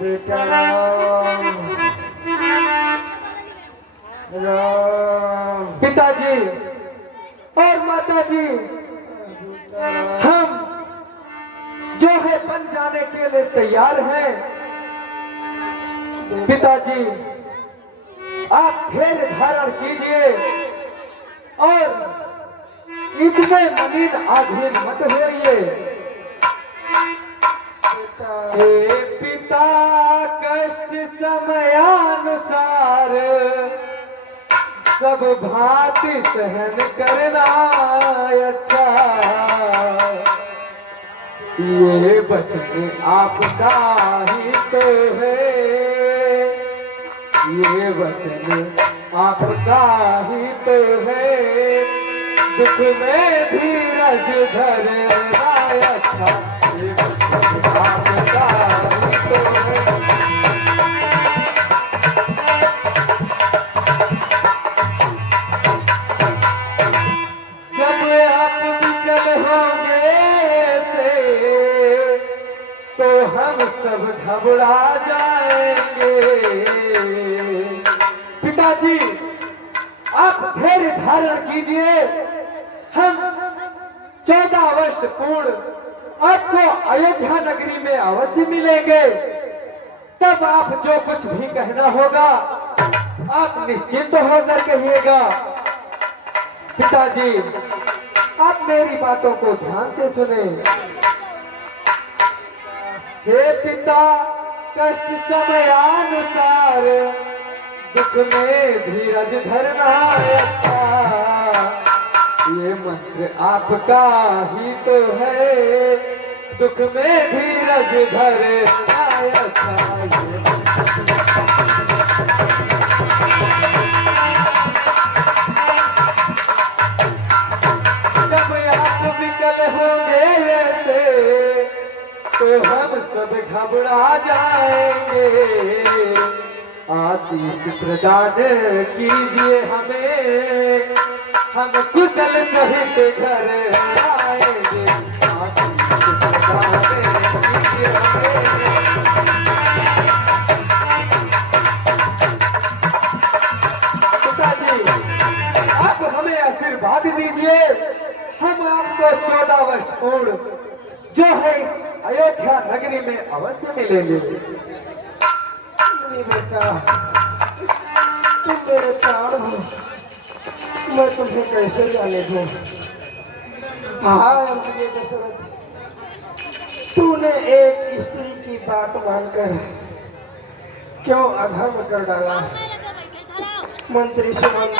बेटा राम राम। पिताजी और माताजी, हम जो है बन जाने के लिए तैयार हैं। पिताजी, आप धैर्य धारण कीजिए और इतने मलिन आधीन मत होइए। हे पिता, कष्ट समयानुसार सब भांति सहन करना अच्छा। ये वचन आपका ही तो है, ये वचन आपका ही तो है। दुख में धीरज धरना अच्छा, ये वचन आपका ही तो है। जब आप विकल होंगे से तो हम सब घबरा जाएंगे। पिताजी, आप धैर्य धारण कीजिए। हम 14 वर्ष पूर्ण आपको अयोध्या नगरी में अवश्य मिलेंगे। तब आप जो कुछ भी कहना होगा आप निश्चिंत होकर कहिएगा। पिताजी, आप मेरी बातों को ध्यान से सुने। हे पिता, कष्ट समयानुसार दुख में धीरज धरना अच्छा। ये मंत्र आपका ही तो है, दुख में धीरज धरना अच्छा। जब आप विकल होंगे ऐसे तो हम सब घबरा जाएंगे। आशीष प्रदान कीजिए हमें, हम कुशल सहित घर आएंगे। आशीष प्रदान कीजिए हमें। पिताजी, आप हमें आशीर्वाद दीजिए। हम आपको 14 वर्ष पूर्ण जो है इस अयोध्या नगरी में अवश्य मिलेंगे। नहीं बेटा, तुम मेरे प्राण हो, मैं तुम्हें कैसे जाने दूं। हाँ मुझे दशरथ, तूने एक स्त्री की बात मानकर क्यों अधर्म कर डाला। मंत्री सुमंत,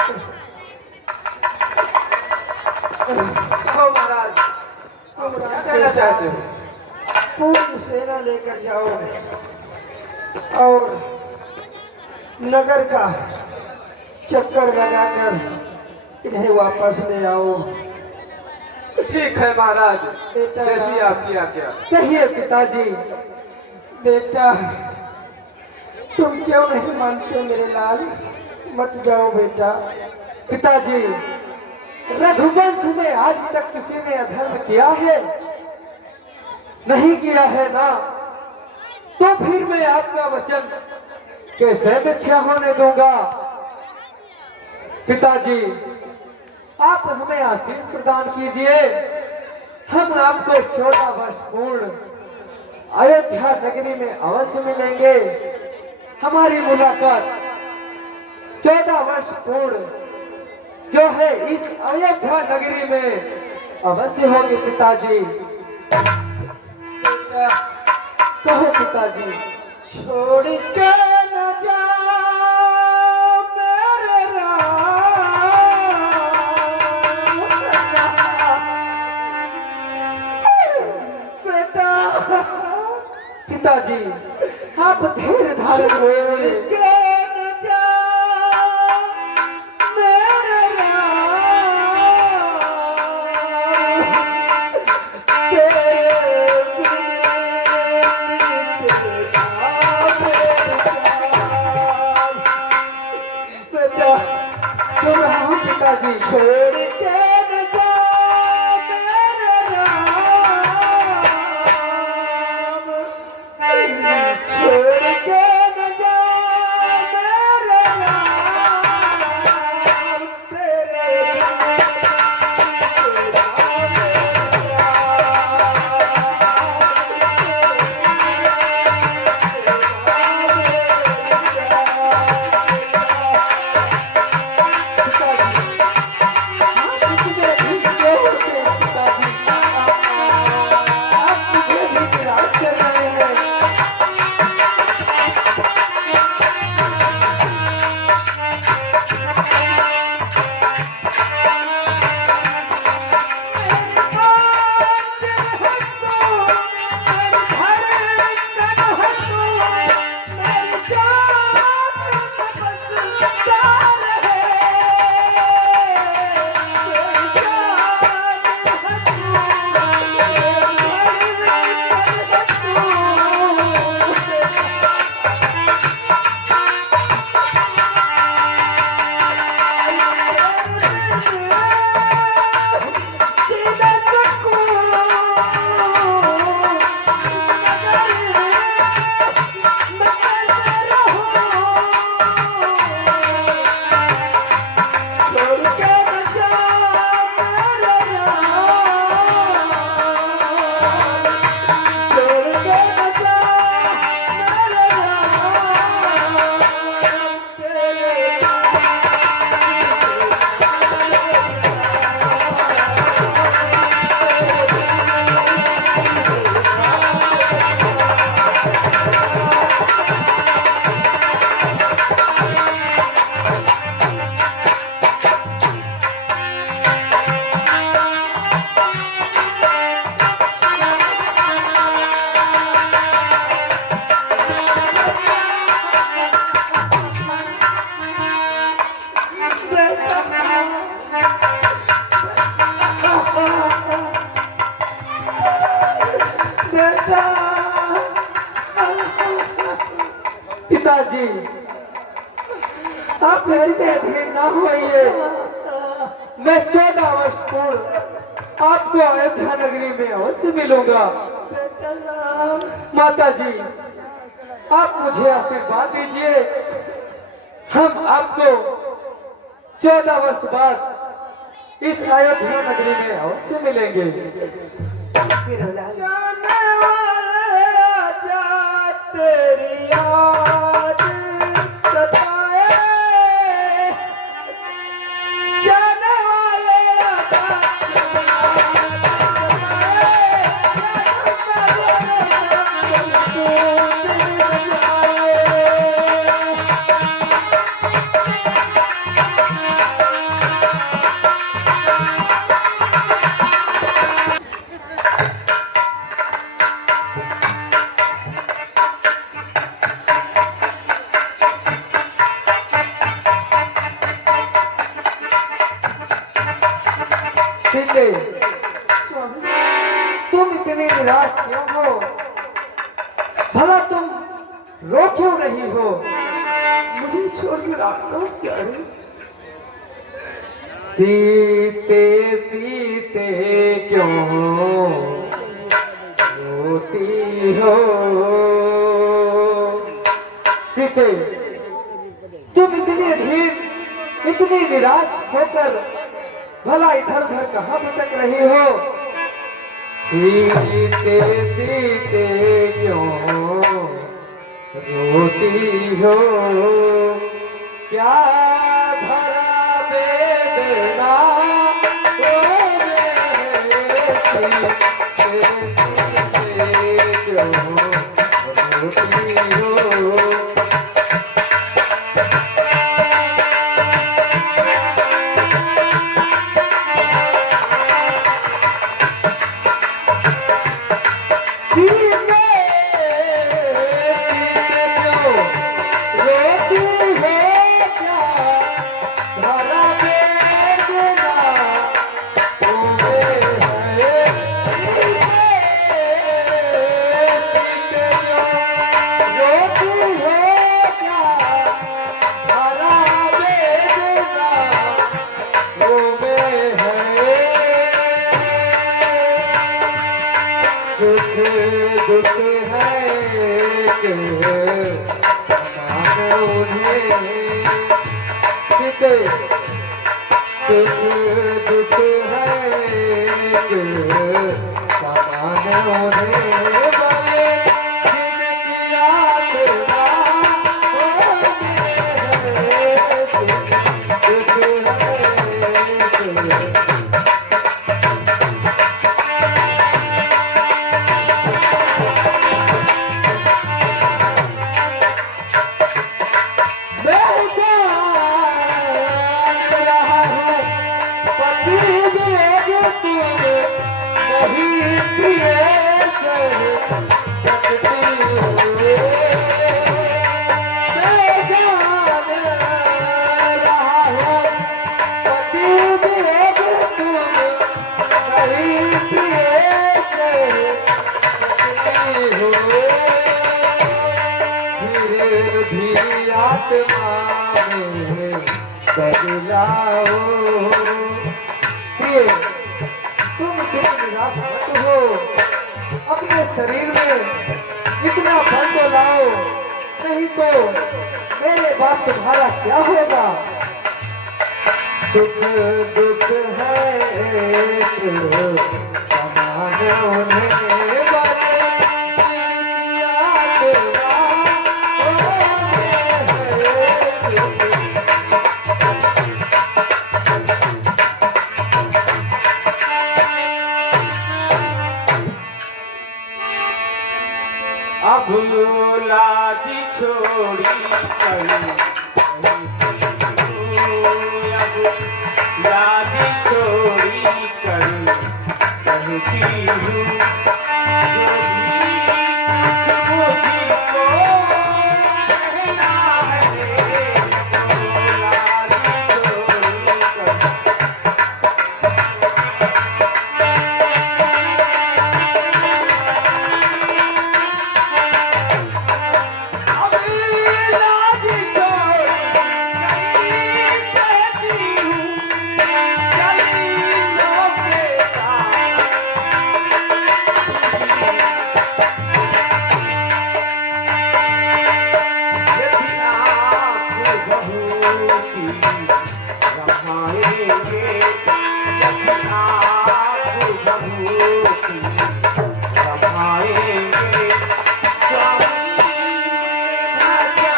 महाराज, तुम क्या कहना चाहते हो? पूरी सेना लेकर जाओ और नगर का चक्कर लगाकर इन्हें वापस ले आओ। ठीक है महाराज, बेटा, जैसी आपकी आज्ञा। कहिए पिताजी। बेटा, तुम क्यों नहीं मानते मेरे लाल? मत जाओ बेटा। पिताजी, रघुवंश में आज तक किसी ने अधर्म किया है? नहीं किया है ना, तो फिर मैं आपका वचन कैसे मिथ्या होने दूंगा? पिताजी, आप हमें आशीष प्रदान कीजिए। हम आपको 14 वर्ष पूर्ण अयोध्या नगरी में अवश्य मिलेंगे। हमारी मुलाकात 14 वर्ष पूर्ण जो है इस अयोध्या नगरी में अवश्य होगी। पिताजी, बेटा, कहो पिताजी। छोड़ के न जाओ मेरे राम। बेटा, पिताजी, आप धैर्य धारण करिए। सुन रहा हूँ पिताजी। छोड़ के न जाओ मेरे राम, छोड़ छोड़ के न जा मेरे बेटा पिताजी, आप इतने अधीर ना होइए। मैं 14 वर्ष पूर्व आपको अयोध्या नगरी में अवश्य मिलूंगा। माता जी, आप मुझे आशीर्वाद दीजिए। हम आपको 14 वर्ष बाद इस अयोध्या नगरी में अवश्य मिलेंगे। जाने वाले आजा तेरी याद सताए, जाने वाले आजा सीते, तुम इतनी निराश क्यों हो? भला तुम रो क्यों रही हो? मुझे छोड़कर आप लोग क्या है? सीते सीते क्यों रोती हो? सीते, तुम इतनी अधीर, इतनी निराश होकर भला इधर उधर कहाँ भटक रही हो? सीते सीते क्यों रोती हो? क्या धरा वेदना हो मेरे सीते सीते क्यों रोती हो? सुख दुख है कि समान उन्हें। सीते, सुख दुख है कि समान उन्हें। बोले जिनकी आत्मा होती है, सुख दुख है कि आत्मा में बदलाओ। प्रिय, तुम इतने निराश मत हो। अपने शरीर में इतना बल तो लाओ, नहीं तो मेरे बाद तुम्हारा क्या होगा? सुख दुख है समान अब लाजी छोड़ी कहीं अब लाजी छोड़ी कहीं कहती हूँ जो भी कुछ मुझको कहना है तो लाजी छोड़ी कहीं अब लाजी छोड़ी कहीं कहती हूँ चली लो के साथ यदि आप बहू की रमाएंगे यदि आप बहू की रमाएंगे स्वामी भाषा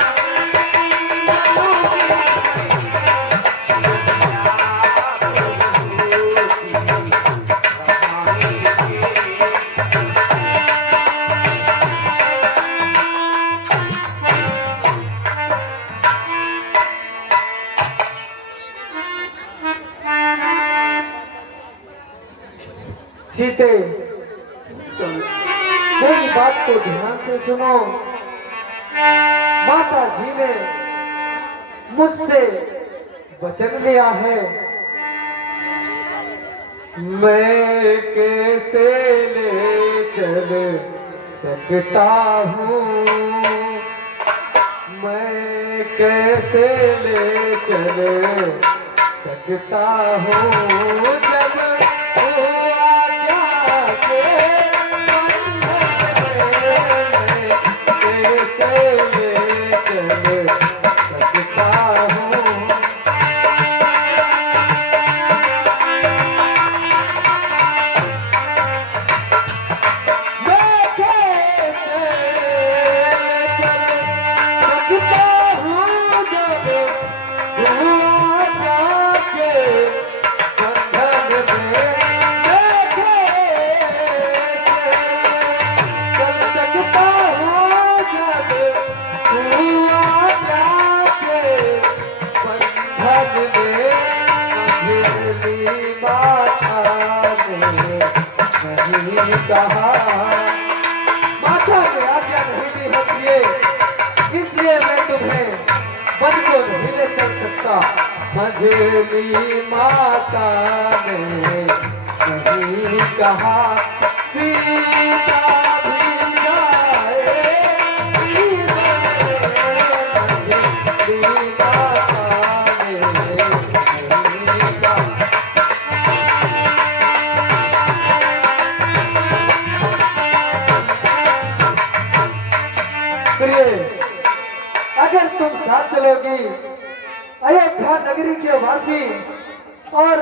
सीते, मेरी बात को ध्यान से सुनो। माता जी ने मुझसे वचन लिया है, मैं कैसे ले चल सकता हूँ, मैं कैसे ले चल सकता हूँ जब वो आज्ञा के कैसे ले चल सकता हूँ। मैं कैसे चल सकता हूँ जब वो आज्ञा के बंधन में मैं कैसे चल सकता हूँ जब वो आज्ञा के बंधन में अंधेरी माता ने नहीं कहा, माता ने आज्ञा नहीं दी होती है, इसलिए मैं तुम्हें मन को नहीं ले चल सकता। मंझली माता ने नहीं कहा, सीता भी जाएगी, मंझली माता ने नहीं कहा। प्रिय, अगर तुम साथ चलोगी अयोध्या नगरी के वासी और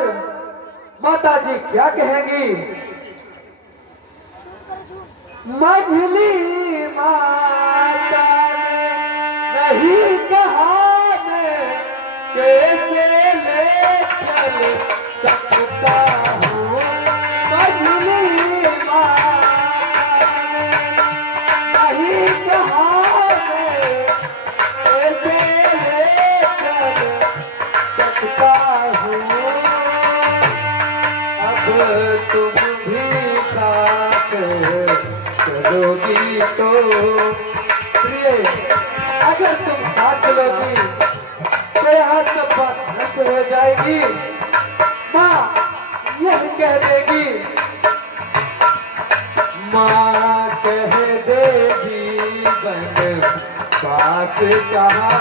माता जी क्या कहेंगी? मझली माता ने नहीं कहा, मैं कैसे ले चल सकता हूँ। मझली माता ने नहीं कहा, मैं कैसे ले चल सकता हूँ। अब तुम भी साथ चलोगी तो प्रिय, अगर तुम साथ चलोगी तो यहाँ सब बात नष्ट हो जाएगी। माँ यह कह देगी, माँ कह देगी बन पास कहाँ,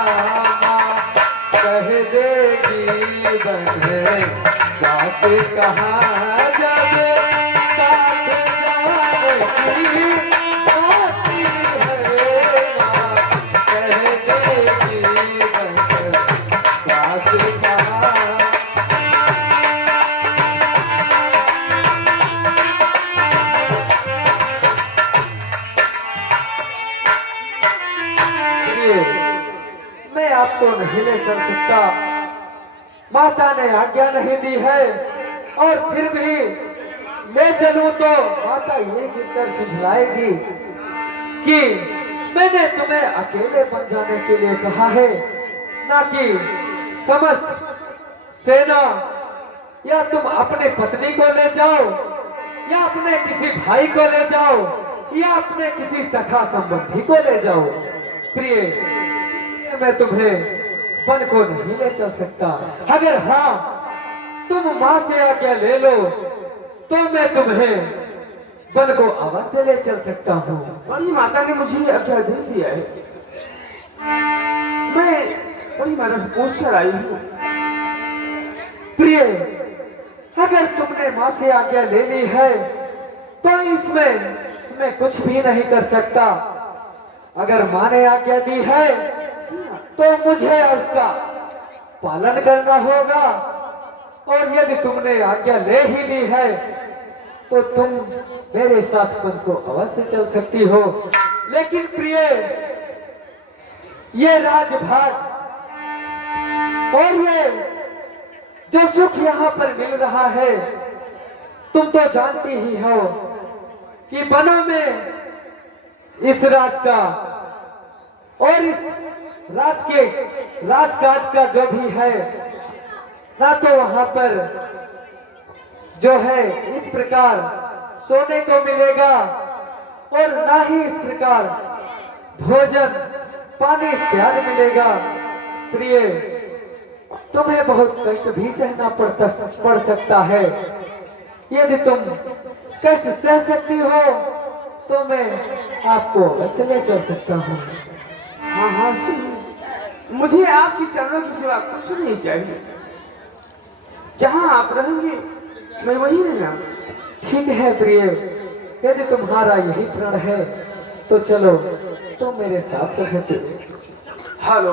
माँ कह देगी बन पास कहाँ, जब साथ जाने की आती है, माँ कह देगी बन पास कहाँ। आपको नहीं ले चल सकता। माता ने आज्ञा नहीं दी है और फिर भी ले चलूं तो माता ये गिरकर झुझलाएगी कि मैंने तुम्हें अकेले बन जाने के लिए कहा है, ना कि समस्त सेना। या तुम अपने पत्नी को ले जाओ, या अपने किसी भाई को ले जाओ, या अपने किसी सखा संबंधी को ले जाओ। प्रिय, इसलिए मैं तुम्हें वन को नहीं ले चल सकता। अगर हाँ तुम माँ से आज्ञा ले लो तो मैं तुम्हें वन को अवश्य ले चल सकता हूँ। बड़ी माता ने मुझे आज्ञा दे दिया है। मैं बड़ी माता से पूछ कर आई हूँ। प्रिय, अगर तुमने माँ से आज्ञा ले ली है तो इसमें मैं कुछ भी नहीं कर सकता। अगर माँ ने आज्ञा दी है तो मुझे उसका पालन करना होगा, और यदि तुमने आज्ञा ले ही ली है तो तुम मेरे साथ वन को अवश्य चल सकती हो। लेकिन प्रिय, ये राजभाग और ये जो सुख यहाँ पर मिल रहा है, तुम तो जानती ही हो कि वनों में इस राज का और इस राज के राजकाज का जो भी है, ना तो वहां पर जो है इस प्रकार सोने को मिलेगा, और ना ही इस प्रकार भोजन पानी इत्यादि मिलेगा। प्रिय, तुम्हें बहुत कष्ट भी सहना पड़ सकता है। यदि तुम कष्ट सह सकती हो तो मैं आपको अवश्य ले चल सकता हूँ। हाँ हाँ सुन, मुझे आपकी चरणों की सेवा कुछ नहीं चाहिए। जहाँ आप रहेंगे मैं वहीं रहना। ठीक है प्रिय, यदि तुम्हारा यही प्रण है तो चलो, तुम मेरे साथ चल सकते हो। हेलो।